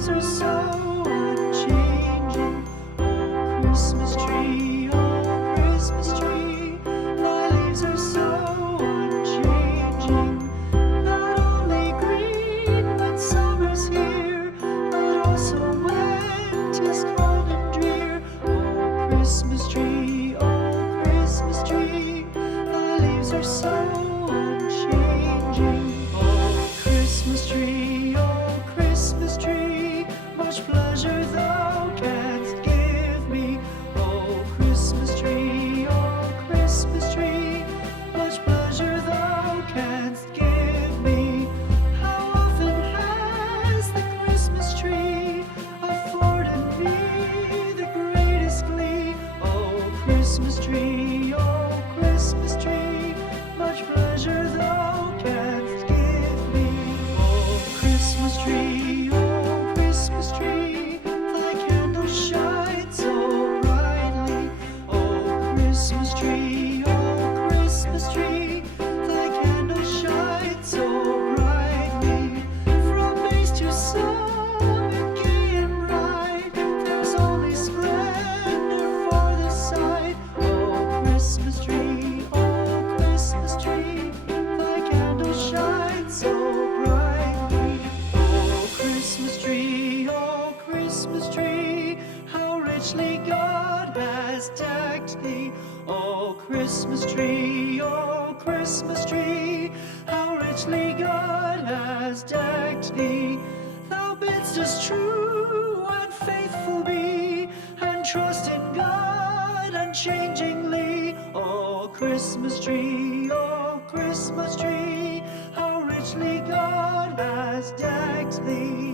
leaves are so unchanging. Oh, Christmas tree, oh, Christmas tree, thy leaves are so unchanging. Not only green when summer's here, but also when 'tis cold and drear. Oh, Christmas tree, thy leaves are so unchanging. Oh, Christmas tree, much pleasure thou canst give me. Oh, Christmas tree, much pleasure thou canst give me. How often has the Christmas tree afforded me the greatest glee? Oh, Christmas tree, much pleasure thou canst give me. Oh, Christmas tree, thy candles shine so brightly. Oh, Christmas tree, thy candles shine so brightly. From base to summit, gay and bright, there's only splendor for the sight. Oh, Christmas tree, thy candles shine so brightly. Oh, Christmas tree, how richly God has decked thee. Oh, Christmas tree, how richly God has decked thee. Thou bidst us true and faithful be, and trust in God unchangingly. Oh, Christmas tree, how richly God has decked thee.